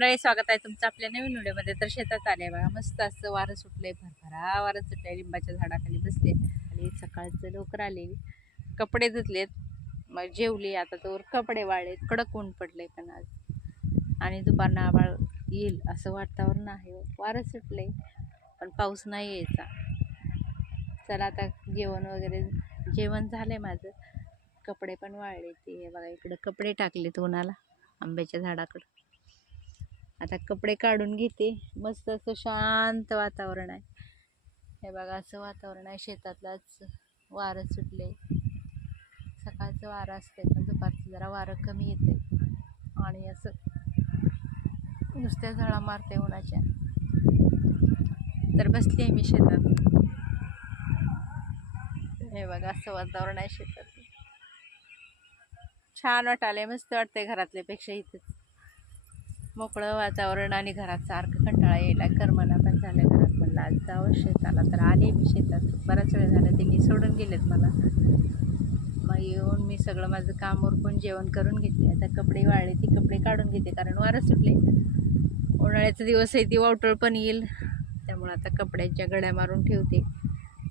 मंडळी स्वागत आहे तुमचं आपल्या नवीन व्हिडिओमध्ये. तर शेतात आले बघा मस्त असं वारं सुटलंय भरभरा वारं सुटलंय लिंबाच्या झाडाखाली बसले. आणि सकाळचं लवकर आले. कपडे धुतलेत मग जेवली. आता तर कपडे वाळलेत कडक ऊन पडले पण आज. आणि दुपारनं आबाळ येईल असं वातावरण आहे. वारं सुटले पण पाऊस नाही यायचा. चला आता जेवण वगैरे जेवण झालंय माझं. कपडे पण वाळले ते. बघा इकडं कपडे टाकलेत उन्हाला आंब्याच्या झाडाकडं. आता कपडे काढून घेते. मस्त असं शांत वातावरण आहे. हे बघा असं वातावरण आहे. शेतातलाच वारं सुटले सकाळचं वारं असते पण दुपारचं जरा वारं कमी येते आणि असं नुसत्या झळा मारते उन्हाच्या. तर बसली आहे मी शेतात. हे बघा असं वातावरण आहे शेतात. छान वाटायलंय मस्त वाटते घरातल्यापेक्षा इथंच. मोकळं वातावरण आणि घरात सारखं कंटाळा यायला करमना पण झालं घरात म्हणलं आज जावं शेताला तर आले मी शेतात. बराच वेळ झाला त्यांनी सोडून गेलेत मला. मग येऊन मी सगळं माझं काम उरकून जेवण करून घेतले. आता कपडे वाळले ती कपडे काढून घेते कारण वारं सुटले. उन्हाळ्याचा दिवस आहे ती वावटळ पण येईल. त्यामुळे आता कपड्यांच्या गड्या मारून ठेवते.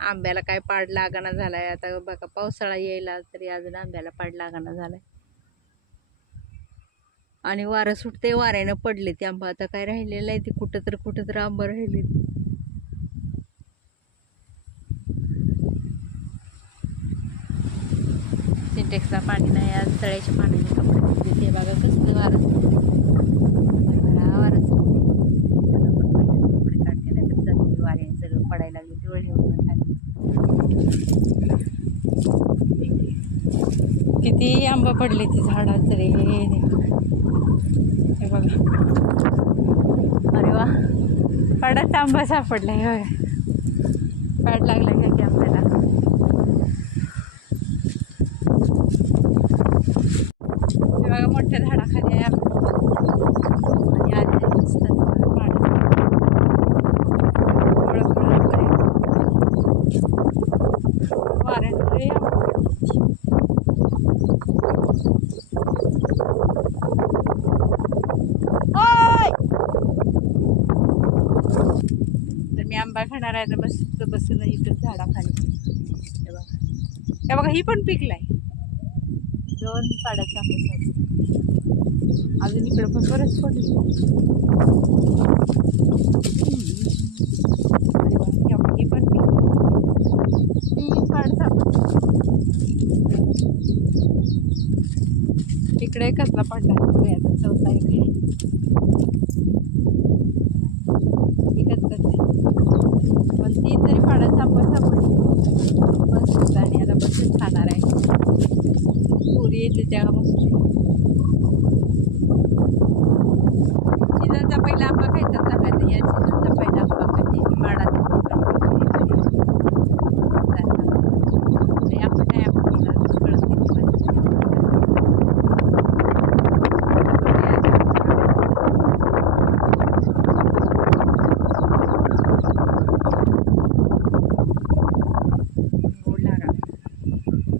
आंब्याला काय पाड लागाना आहे आता बघा पावसाळा यायला तरी अजून आंब्याला पाड लागाना आहे आणि वारं सुटते वाऱ्यानं पडले ते आंबा. आता काय राहिलेलं आहे ते कुठं तर कुठं तर आंबा राहिले. सिंटेक्सला पाणी नाही आज तळ्याच्या पाण्याने कपडे धुतले ते बघा कसलं वारं सुटते भरभरा वारं कपडे काढते नाही तर जाते वाऱ्याने सगळं पडायला लागले डोळे येऊन खाली किती आंबा पडले ते झाडात रे. हे बघा. अरे वा. पाडाच आंबा सापडलाय होय. पाड लागला का की आपल्याला. हे बघा मोठ्या झाडाखाली आहे आपण आणि आधी असं पाड फळं फळं वगैरे. वाऱ्यामुळे आंबा पडले. ओय! तर मी आंबा बस बसून इथं झाडाखाली. हे बघा. हे बघा ही पण पिकलाय. दोन पाड्याचा आंबा अजून इकडं पण बरंच पडलं हे ही पण पिकली पाड इकडे कसला पडला. आता चौथा एक आहे एकच कसं पण तीन तरी सापडली मस्त आणि आता बसून खाणार आहे पुरी येते त्या मस्त पहिला आंबा खायचा सांगायचं या सीझनचा पहिला आंबा खाते माडाचा नाही आपण नाही आपण कळत किती गोड लागा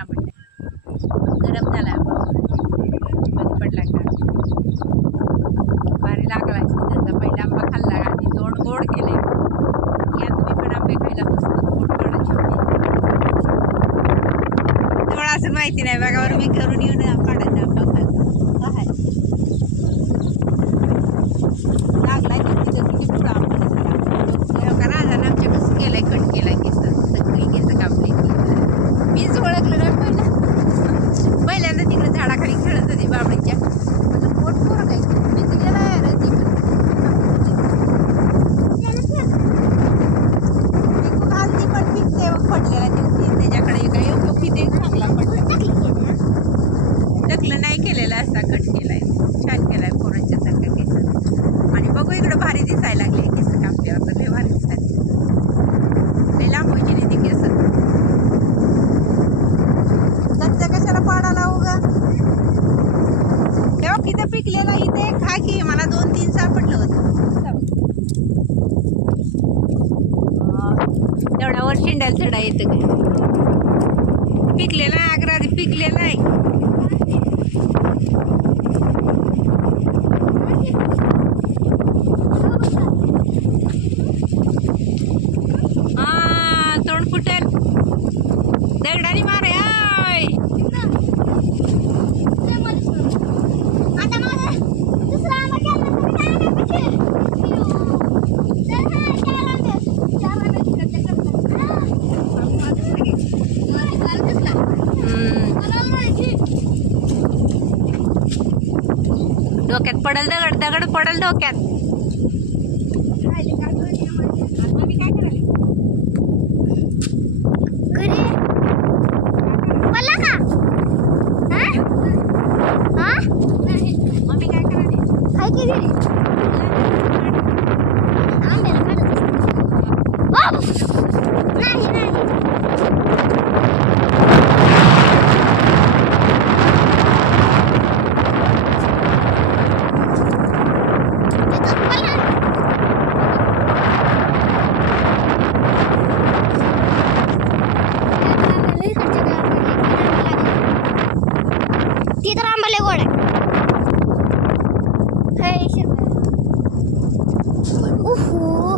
आंबट गरम झाला. कधी पडला का भारी लागला त्याचा पहिला आंबा खाल्ला आणि तोंड गोड केले या तुम्ही पण आंबे खायला मस्त गोड काढायचे तुम्हाला असं माहिती नाही बघावर मी घरून येऊन काढायचा आंबा खायचा काय लागलाय तर तिथं किती पुढं आंबा दिसला का राजाने आमच्या कसं केलंय कट केलाय केस सगळी केस कापली मीच ओळखलं नाही पहिला पहिल्यांदा तिकडे झाडाखाली खेळत होती बाबडीच्या म्हणलं, पोट पोरं काय मी तर गेला यार ती पण हल्दी पण पिकते पडलेला दिवशी त्याच्याकडे काय योग्य पिते चांगला पडला टकलं नाही केलेलं असा कट केलाय छान केलाय पोरांच्या सारखं केस आणि बघू इकडं भारी दिसायला लागले केस कापल्यावर तर लय भारी दिसायला लय लांब व्हायची नाही ते केस कच्चा कशाला पाडाला उगा तेव्हा पिकलेला इथे. खा की मला दोन तीन सापडलं होतं. तेवढ्यावर शेंड्याला चढा येतं पिकलेला आहे पिकलेला आहे. दगड दगड पडल डोक्यात. मम्मी काय करायली घरी मला का हा? हा? मम्मी काय करायली हाय की घरी आंब्याला काढत असते. अप! नाही नाही तिथं मला ती तर आंबाले गोड आहे हे शिरवाय. उहू.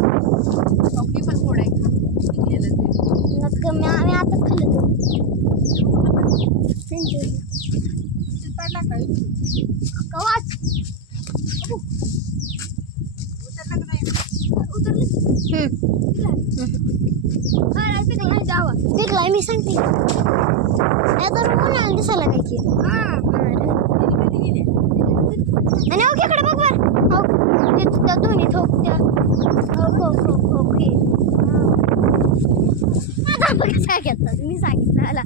मम्मी पण गोड आहे का पिकलेलं ते. नक्की मी आम्ही आताच खाल्लं तो. तुमच्यात पडला का? कवाच उतरला का नाही? उतरली पिकलाय जावा मी सांगते. आता उन्हाळ्यात दिसायला काय की आणि ओके इकडे बघ बर हो त्या दोन्ही ठोक त्या. हो हो हो हो हे. आता बघ सांगितलं मी सांगितलं ह्याला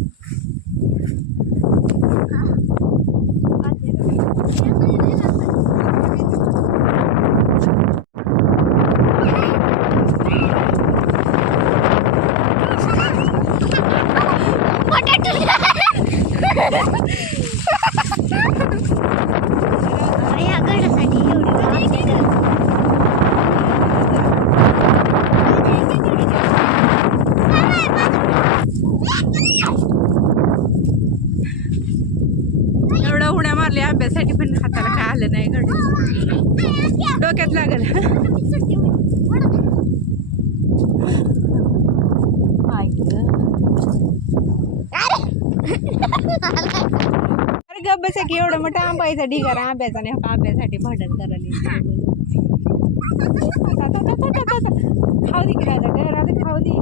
या गडासाठी एवढी एवढं उड्या मारल्या अभ्यासाठी पण हाताला काय आलं नाही घडी डोक्यात लागल अरे गप बसा की एवढं मोठा आंबायचा ढिगारा आंब्याचा नाही. आंब्यासाठी भांडण करायला खाऊ दे की राजा ग राजा खाऊ दे.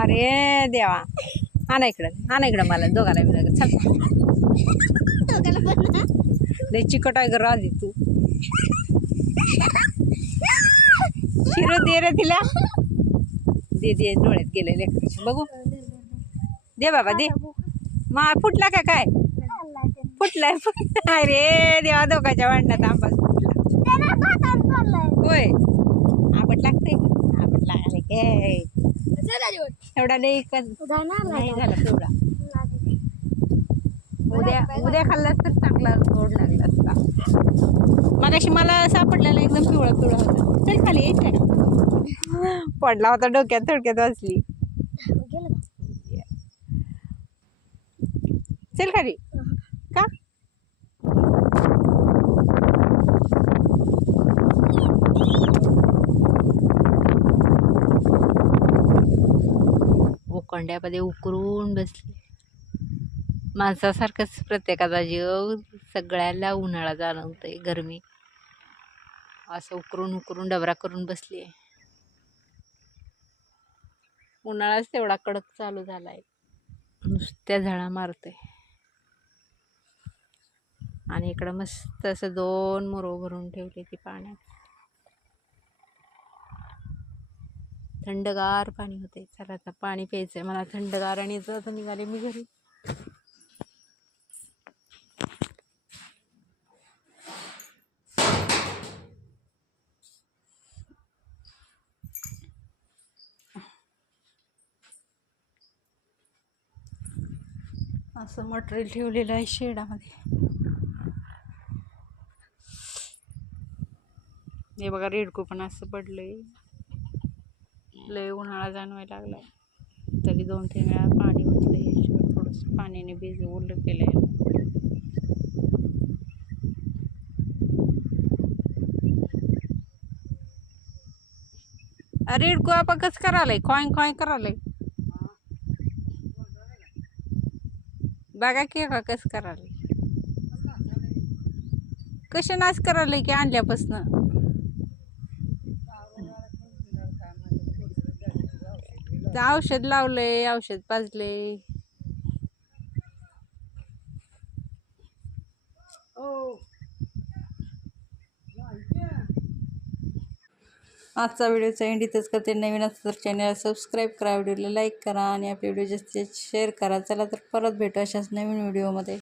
अरे देवा. आणा इकडं आणा इकडं मला दोघाला मी चल. लय चिकट आहे ग राजी तू. शिरो दे रे तिला. दे दे डोळ्यात गेले लेकराचे बघू. दे बाबा दे. मा फुटला का काय? फुटलाय फुटला अरे देवा दोघाच्या भांडणात आंबाच फुटला. होय. आंबट लागते आंबट लागले काय एवढा नाही झाला तेवढा. उद्या उद्या खाल्लास तर चांगला गोड लागला असता. मगाशी मला सापडलेला एकदम पिवळा पिवळा होता. चल खाली यायचं पडला होता डोक्यात थोडक्यात वाचली चल खाली. का? उकंड्यामध्ये उकरून बसली. माणसासारखंच प्रत्येकाचा जीव सगळ्याला उन्हाळा जाणवतोय गरमी. असं उकरून उकरून डबरा करून बसली आहे उन्हाळाच तेवढा कडक चालू झाला आहे नुसत्या झळा मारते आणि इकडं मस्त असं दोन मोरो भरून ठेवले ती पाण्यात. थंडगार पाणी होते चला आता पाणी प्यायचंय. मला थंडगार आणि जर निघाले मी घरी. असं मटेरियल ठेवलेलं आहे शेडामध्ये. हे बघा रेडको पण असं पडलंय. लय उन्हाळा जाणवायला लागलाय. तरी दोन तीन वेळा पाणी ओतलं याशिवाय थोडंसं पाण्याने भिज ओलं केलंय. रेडको आपण कसं करायलाय? कॉईन कॉईन करायलाय. बघा की का कसं करायला. कसे नाच करायला की आणल्यापासनं? औषध लावलंय औषध पाजले हो. आजचा व्हिडिओचा एंड इथंच करते. नवीन असं तर चॅनलला सबस्क्राईब करा. व्हिडिओला लाईक करा आणि आपले व्हिडिओ जास्तीत जास्त शेअर करा. चला तर परत भेटू अशाच नवीन व्हिडिओमध्ये.